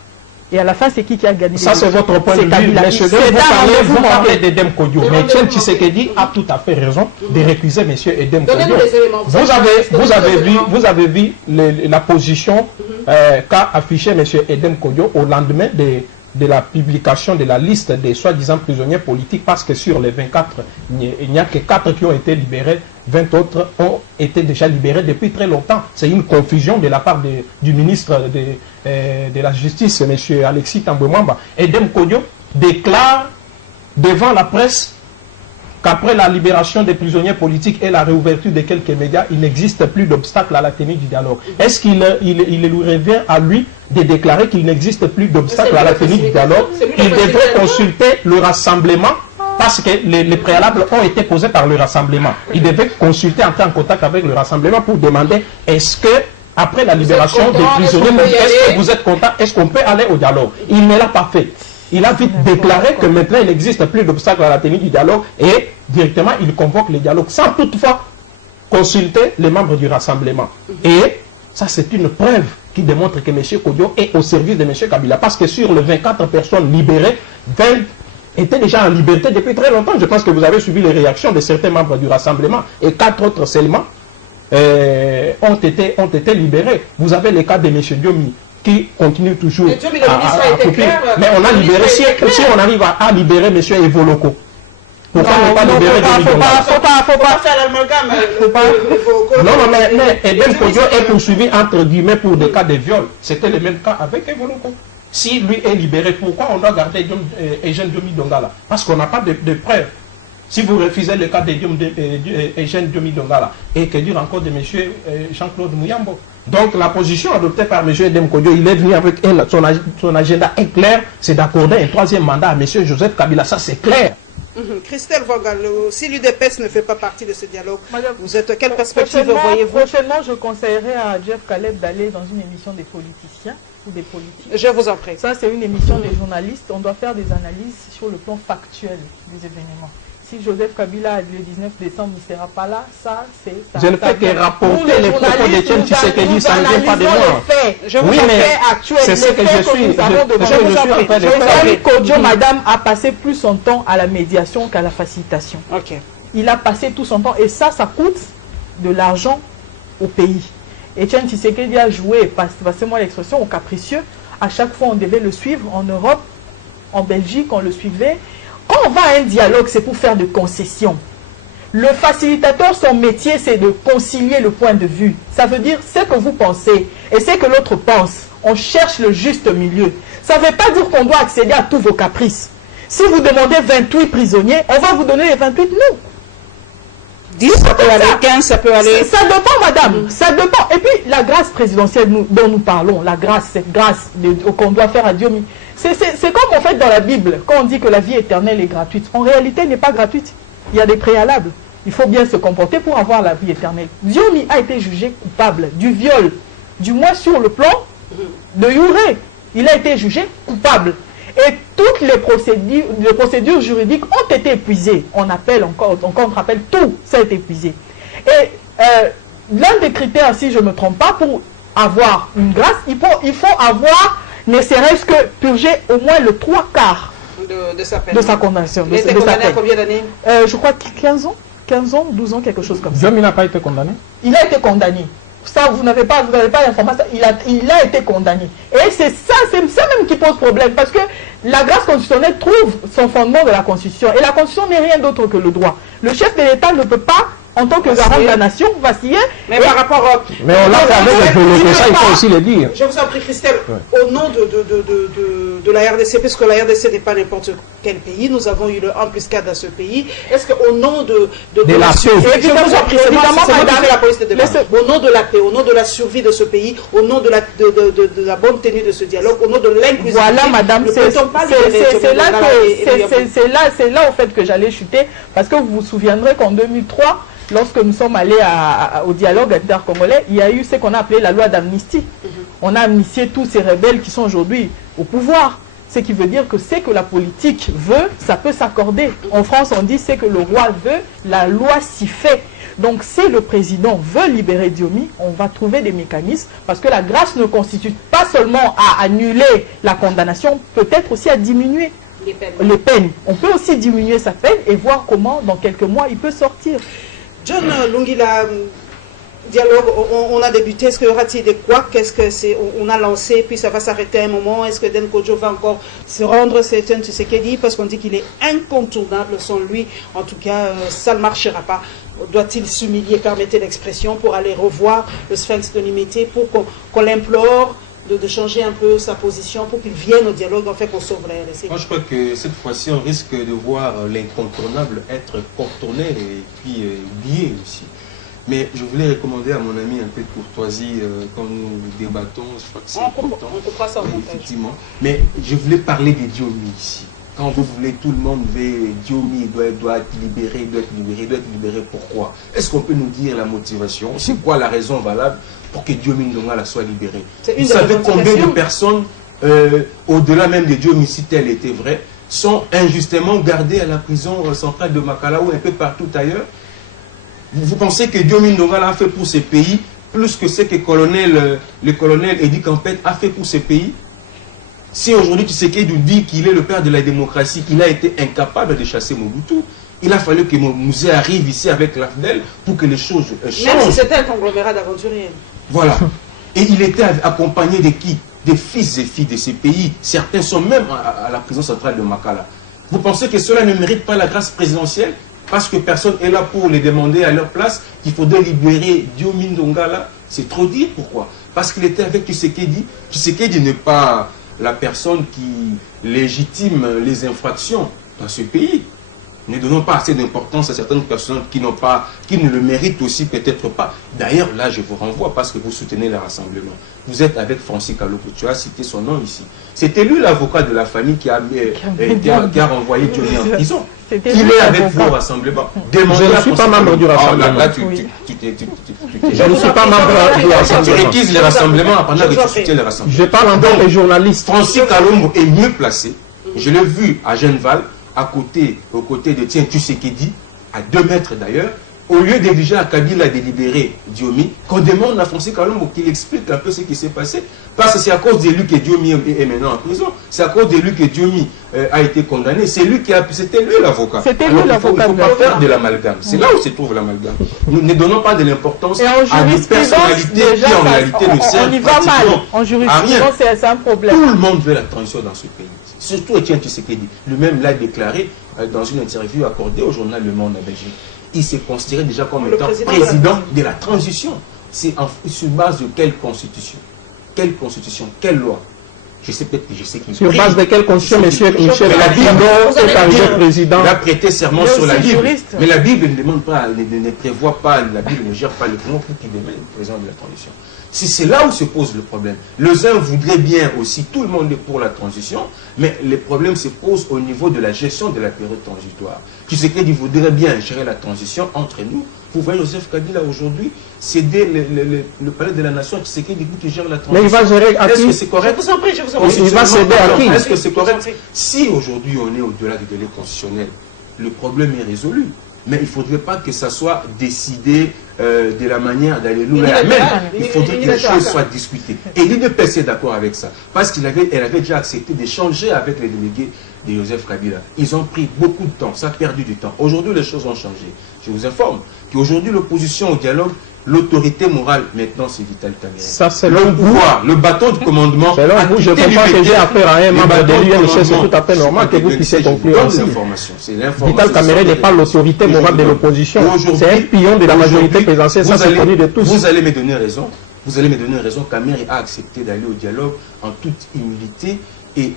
Et à la fin, c'est qui a gagné? Ça, c'est votre point de vue. Vous parlez d'Edem Kodjo. Mais Etienne Tshisekedi a tout à fait raison de récuser M. Edem Kodjo. Vous avez vu la position qu'a affichée M. Edem Kodjo au lendemain de la publication de la liste des soi-disant prisonniers politiques, parce que sur les 24, il n'y a que 4 qui ont été libérés, 20 autres ont été déjà libérés depuis très longtemps. C'est une confusion de la part du ministre de la Justice, M. Alexis Thambwe Mwamba. Edem Kodjo déclare devant la presse qu'après la libération des prisonniers politiques et la réouverture de quelques médias, il n'existe plus d'obstacle à la tenue du dialogue. Est-ce qu'il lui revient à lui de déclarer qu'il n'existe plus d'obstacle à la tenue du dialogue? Il devrait consulter le rassemblement, parce que les préalables ont été posés par le rassemblement. Il devait consulter, entrer en contact avec le rassemblement pour demander est-ce que, après la libération des prisonniers politiques, est-ce que vous êtes content? Est-ce qu'on peut aller au dialogue? Il ne l'a pas fait. Il a vite déclaré que maintenant il n'existe plus d'obstacle à la tenue du dialogue et directement il convoque le dialogue sans toutefois consulter les membres du rassemblement. Et ça, c'est une preuve qui démontre que M. Kodjo est au service de M. Kabila, parce que sur les 24 personnes libérées, 20 étaient déjà en liberté depuis très longtemps. Je pense que vous avez suivi les réactions de certains membres du rassemblement et 4 autres seulement ont été libérés. Vous avez le cas de M. Diomi qui continue toujours à couper. Mais on a libéré, si on arrive à libérer M. Evoloko, pourquoi ne pas libérer Diomi Dongala? Faut pas faire l'amalgame. Non, mais Edem Kodjo est poursuivi entre guillemets pour des cas de viol. C'était le même cas avec Evoloko. Si lui est libéré, pourquoi on doit garder Eugène Diomi Dongala? Parce qu'on n'a pas de preuves. Si vous refusez le cas d'Eugène Diomi Dongala, et que dire encore de M. Jean-Claude Mouyambo? Donc la position adoptée par M. Edem Kodjo, il est venu avec son agenda est clair, c'est d'accorder un 3e mandat à M. Joseph Kabila. Ça, c'est clair. Christelle Vangal, si l'UDPS ne fait pas partie de ce dialogue, quelle perspective voyez-vous? Prochainement, je conseillerais à Jeff Caleb d'aller dans une émission des politiciens ou des politiques. Je vous en prie. Ça, c'est une émission des journalistes. On doit faire des analyses sur le plan factuel des événements. Si Joseph Kabila, le 19 décembre, ne sera pas là, ça, c'est... Je ne fais que rapporter les propos d'Etienne Tshisekedi, ça ne vient pas de moi. Oui, mais c'est ce que je suis en train de faire. Kodjo, madame, a passé plus son temps à la médiation qu'à la facilitation. Il a passé tout son temps, et ça coûte de l'argent au pays. Etienne Tshisekedi a joué, passez-moi l'expression, au capricieux. À chaque fois, on devait le suivre en Europe, en Belgique, on le suivait. Quand on va à un dialogue, c'est pour faire des concessions. Le facilitateur, son métier, c'est de concilier le point de vue. Ça veut dire ce que vous pensez et ce que l'autre pense. On cherche le juste milieu. Ça ne veut pas dire qu'on doit accéder à tous vos caprices. Si vous demandez 28 prisonniers, on va vous donner les 28 non. 10, ça peut aller, 15, ça peut aller. Ça dépend, madame. Ça dépend. Et puis, la grâce présidentielle dont nous parlons, la grâce, cette grâce qu'on doit faire à Diomi, c'est comme en fait dans la Bible, quand on dit que la vie éternelle est gratuite. En réalité, elle n'est pas gratuite. Il y a des préalables. Il faut bien se comporter pour avoir la vie éternelle. Diomi a été jugé coupable du viol, du moins sur le plan de Youré. Il a été jugé coupable. Et toutes les procédures juridiques ont été épuisées. On appelle encore, on contre-appelle, tout ça a été épuisé. Et l'un des critères, si je ne me trompe pas, pour avoir une grâce, il faut avoir, ne serait-ce que purger au moins le 3/4 de sa condamnation. Il a été condamné à combien d'années? Je crois 15 ans, 12 ans, quelque chose comme ça. Diomi n'a pas été condamné? Il a été condamné. Ça, vous n'avez pas l'information. Il a été condamné. Et c'est ça même qui pose problème. Parce que la grâce constitutionnelle trouve son fondement de la Constitution. Et la Constitution n'est rien d'autre que le droit. Le chef de l'État ne peut pas, en tant que garant de la nation, vaciller. Mais par rapport à... Mais on l'a fait avec le PLO, ça il faut aussi le dire. Je vous en prie, Christelle, au nom de la RDC, puisque la RDC n'est pas n'importe quel pays, nous avons eu le 1+4 dans ce pays, est-ce qu'au nom de la survie, paix, je vous en prie, la police de débat, au nom de la paix, au nom de la survie de ce pays, au nom de la bonne tenue de ce dialogue, au nom de l'inclusivité, voilà, madame, c'est là au fait que j'allais chuter, parce que vous vous souviendrez qu'en 2003, lorsque nous sommes allés au dialogue intercongolais, il y a eu ce qu'on a appelé la loi d'amnistie. On a amnistié tous ces rebelles qui sont aujourd'hui au pouvoir. Ce qui veut dire que ce que la politique veut, ça peut s'accorder. En France, on dit ce que le roi veut, la loi s'y fait. Donc, si le président veut libérer Diomi, on va trouver des mécanismes, parce que la grâce ne constitue pas seulement à annuler la condamnation, peut-être aussi à diminuer les peines. On peut aussi diminuer sa peine et voir comment, dans quelques mois, il peut sortir. John Lungila, dialogue, on a débuté. Est-ce qu'il y aura-t-il des quoi? Qu'est-ce que c'est? On a lancé, puis ça va s'arrêter à un moment. Est-ce que Den Kodjo va encore se rendre? C'est un Tshisekedi, parce qu'on dit qu'il est incontournable. Sans lui, en tout cas, ça ne marchera pas. Doit-il s'humilier, permettez l'expression, pour aller revoir le Sphinx de l'imité, pour qu'on l'implore de changer un peu sa position, pour qu'il vienne au dialogue, en fait, qu'on sauve la RDC? Moi, je crois que cette fois-ci, on risque de voir l'incontournable être contourné et puis oublié aussi. Mais je voulais recommander à mon ami un peu de courtoisie quand nous débattons. Je crois que c'est important. On comprend ça en montage. Effectivement. Mais je voulais parler des Diomi ici. Quand vous voulez, tout le monde veut Diomi doit être libéré, doit être libéré. Pourquoi? Est-ce qu'on peut nous dire la motivation? C'est quoi la raison valable pour que Diomi Ndongala soit libéré? Vous savez combien de personnes, au-delà même de Diomi, si tel était vrai, sont injustement gardées à la prison centrale de Makala ou un peu partout ailleurs? Vous pensez que Diomi Ndongala a fait pour ce pays plus que ce que le colonel Edi Campet a fait pour ce pays? Si aujourd'hui Tshisekedi nous dit qu'il est le père de la démocratie, il a été incapable de chasser Mobutu, il a fallu que Mouzé arrive ici avec l'AFDEL pour que les choses changent. Même si c'était un conglomérat d'aventuriers. Voilà. Et il était accompagné de qui? Des fils et filles de ces pays. Certains sont même à la prison centrale de Makala. Vous pensez que cela ne mérite pas la grâce présidentielle? Parce que personne est là pour les demander à leur place qu'il faudrait libérer Diomi Ndongala? C'est trop dire. Pourquoi? Parce qu'il était avec Tshisekedi. Tshisekedi n'est pas la personne qui légitime les infractions dans ce pays. Ne donnons pas assez d'importance à certaines personnes qui ne le méritent aussi peut-être pas. D'ailleurs, là, je vous renvoie parce que vous soutenez le rassemblement. Vous êtes avec Francis Kaloko, tu as cité son nom ici. C'était lui l'avocat de la famille qui a renvoyé Diomi en prison. Il est avec vous au rassemblement. Je ne suis pas membre du rassemblement. Je ne suis pas membre du rassemblement. Tu réquises le rassemblement pendant que tu soutiens le rassemblement. Je parle en tant que journaliste. Francis Kalombo est mieux placé. Je l'ai vu à Genval, aux côtés de Tshisekedi, à 2 mètres d'ailleurs. Au lieu d'exiger à Kabila de libérer Diomi, qu'on demande à Francis Kalombo qu'il explique un peu ce qui s'est passé. Parce que c'est à cause de lui que Diomi est maintenant en prison. C'est à cause de lui que Diomi a été condamné. C'était lui l'avocat. C'était lui l'avocat. Il ne faut pas faire de l'amalgame. C'est là où se trouve l'amalgame. Nous ne donnons pas de l'importance à des personnalités qui en réalité ne servent on y va mal. En jurisprudence, c'est un problème. Tout le monde veut la transition dans ce pays. Surtout Etienne Tshisekedi. Lui-même l'a déclaré dans une interview accordée au journal Le Monde à Belgique. il s'est considéré déjà comme étant président de la transition. C'est sur base de quelle constitution? Quelle constitution? Quelle loi? Je sais peut-être que je sais qu'il sur base de quelle constitution, monsieur Michel est arrivé président? Il a prêté serment sur la Bible. Mais la Bible ne demande pas, ne prévoit pas, la Bible ne gère pas le Congo pour qu'il devienne président de la transition. Si c'est là où se pose le problème. Les uns voudraient bien aussi, tout le monde est pour la transition, mais les problèmes se posent au niveau de la gestion de la période transitoire. Tshisekedi voudrait bien gérer la transition entre nous. Vous voyez Joseph Kabila aujourd'hui céder le palais de la nation, Tshisekedi qui gère la transition. Mais il va gérer à qui? Est-ce que c'est correct? Je vous en prie, je vous en prie. Il va céder à qui? Est-ce que c'est correct? Si aujourd'hui on est au-delà du délai constitutionnel, le problème est résolu. Mais il ne faudrait pas que ça soit décidé de la manière d'aller nous la même. Il faudrait que les choses soient discutées. Et l'UDPS est d'accord avec ça. Parce qu'elle avait déjà accepté d'échanger avec les délégués de Joseph Kabila. Ils ont pris beaucoup de temps, ça a perdu du temps. Aujourd'hui, les choses ont changé. Je vous informe qu'aujourd'hui, l'opposition au dialogue, l'autorité morale, maintenant, c'est Vital Kamerhe. Ça, c'est le pouvoir, le bâton de commandement. Selon vous, je comprends que j'ai affaire à un membre de l'UNC, c'est tout à fait normal que vous puissiez conclure ainsi. Vital Kamerhe n'est pas l'autorité morale de l'opposition. C'est un pion de la majorité présidentielle, ça c'est connu de tous. Vous allez me donner raison. Vous allez me donner raison. Kamerhe a accepté d'aller au dialogue en toute humilité et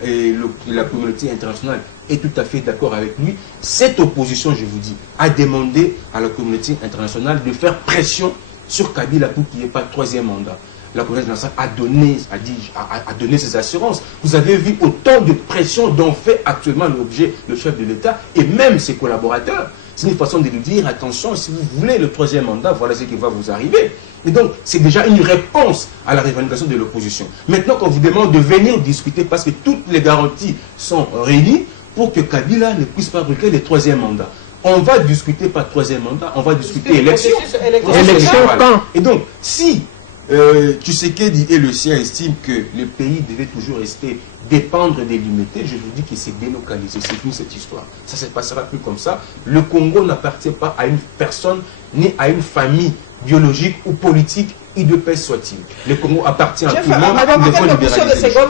la communauté internationale est tout à fait d'accord avec lui. Cette opposition, je vous dis, a demandé à la communauté internationale de faire pression sur Kabila pour qu'il n'y ait pas de troisième mandat. La communauté internationale a donné ses assurances. Vous avez vu autant de pression dont fait actuellement l'objet le chef de l'État et même ses collaborateurs. C'est une façon de lui dire, attention, si vous voulez le troisième mandat, voilà ce qui va vous arriver. Et donc, c'est déjà une réponse à la revendication de l'opposition. Maintenant, qu'on vous demande de venir discuter, parce que toutes les garanties sont réunies pour que Kabila ne puisse pas briquer le troisième mandat. On va discuter pas troisième mandat, on va discuter élection. Élection quand? Et donc, si Tshisekedi et le sien estiment que le pays devait toujours rester dépendre des limités, je vous dis qu'il s'est délocalisé. C'est tout cette histoire. Ça ne se passera plus comme ça. Le Congo n'appartient pas à une personne ni à une famille biologique ou politique, IDPS soit-il. Le Congo appartient à tout le monde.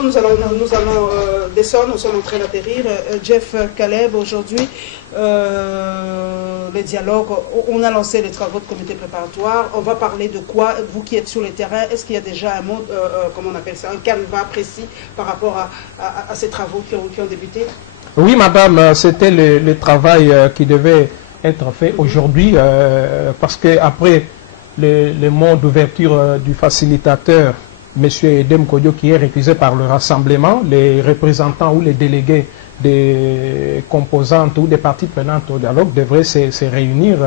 Nous allons descendre, nous sommes en train d'atterrir. Jeff Caleb, aujourd'hui, les dialogues, on a lancé les travaux de comité préparatoire. On va parler de quoi? Vous qui êtes sur le terrain, est-ce qu'il y a déjà un mot, comment on appelle ça, un canevas précis par rapport à ces travaux qui ont débuté? Oui, madame, c'était le travail qui devait être fait aujourd'hui, parce qu'après le mot d'ouverture du facilitateur, M. Edem Kodjo, qui est récusé par le rassemblement, les représentants ou les délégués des composantes ou des parties prenantes au dialogue devraient se réunir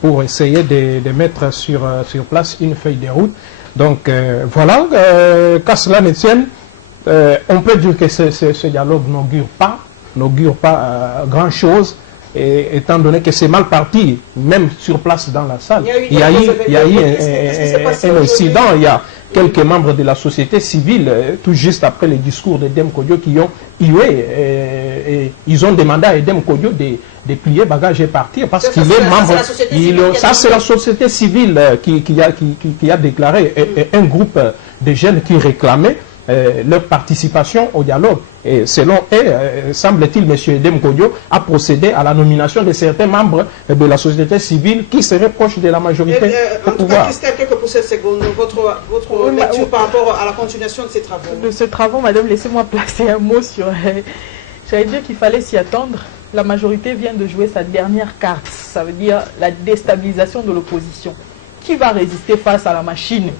pour essayer de mettre sur place une feuille de route. Donc voilà, qu'à cela ne tienne, on peut dire que ce dialogue n'augure pas grand-chose, étant donné que c'est mal parti, même sur place dans la salle. Il y a eu un incident, il y a quelques membres de la société civile, tout juste après le discours d'Edem Kodjo, qui ont hué, et ils ont demandé à Edem Kodjo de plier bagages et partir, parce qu'il est membre. Ça, c'est la société civile qui a déclaré, un groupe de jeunes qui réclamaient leur participation au dialogue. Et selon eux, semble-t-il, M. Edem Kodjo a procédé à la nomination de certains membres de la société civile qui seraient proches de la majorité au pouvoir. Christelle, pour cette seconde, votre lecture par rapport à la continuation de ces travaux. De ce travaux, madame, laissez-moi placer un mot sur... J'allais dire qu'il fallait s'y attendre. La majorité vient de jouer sa dernière carte. Ça veut dire la déstabilisation de l'opposition. Qui va résister face à la machine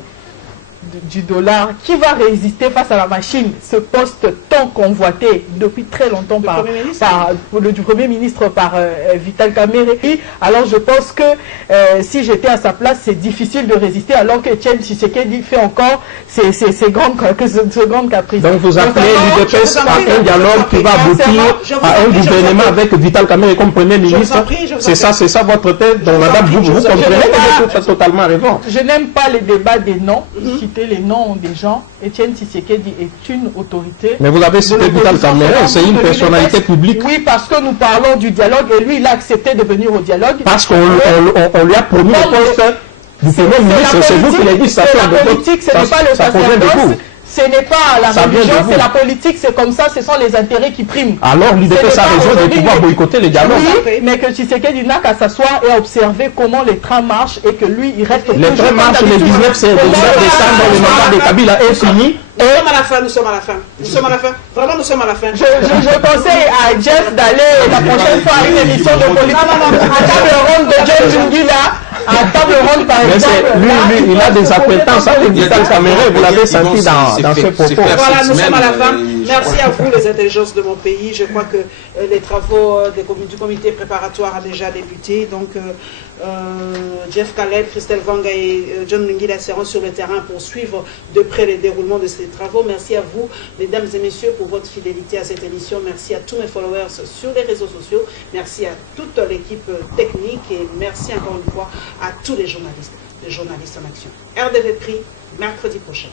du dollar? Qui va résister face à la machine, ce poste tant convoité depuis très longtemps du Premier ministre par Vital Kamerhe? Alors je pense que si j'étais à sa place, c'est difficile de résister, alors que Etienne Tshisekedi fait encore ces grandes caprices. Donc vous appelez l'UDPS à un dialogue qui va aboutir à un gouvernement avec Vital Kamerhe comme Premier ministre? C'est ça votre tête? Donc madame, vous comprenez que vous avez totalement raison. Je n'aime pas les débats des noms. Les noms des gens. Etienne Tshisekedi est une autorité. Mais vous avez cité Vital Kamerhe, c'est une personnalité publique. Oui, parce que nous parlons du dialogue et lui, il a accepté de venir au dialogue. Parce qu'on lui a promis le poste du Premier ministre, c'est vous qui l'avez dit, ça fait la politique, ce n'est pas le sacerdoce. Ce n'est pas la Ça vient religion, de vous. c'est la politique, c'est comme ça, ce sont les intérêts qui priment. Alors l'UDPS a raison de pouvoir boycotter les dialogues. Oui, mais que Tshisekedi n'a qu'à s'asseoir et observer comment les trains marchent et que lui, il reste... Les trains marchent le 19 décembre, le mandat de Kabila est fini. Nous sommes à la fin, nous sommes à la fin. Nous sommes à la fin. Vraiment, nous sommes à la fin. Je conseille à Jeff d'aller la prochaine fois à une émission de politique. À table ronde de John Jungila, à table ronde par Mais exemple. lui, il a des acquaintances avec Vital Kamerhe, vous l'avez senti dans ce propos. Voilà, nous sommes à la fin. Merci à vous, les intelligences de mon pays. Je crois que les travaux du comité préparatoire a déjà débuté. Donc, Jeff Khaled, Christelle Vanga et John Lungila seront sur le terrain pour suivre de près les déroulements de ces travaux. Merci à vous, mesdames et messieurs, pour votre fidélité à cette émission. Merci à tous mes followers sur les réseaux sociaux. Merci à toute l'équipe technique et merci encore une fois à tous les journalistes en action. RDV Prix, mercredi prochain.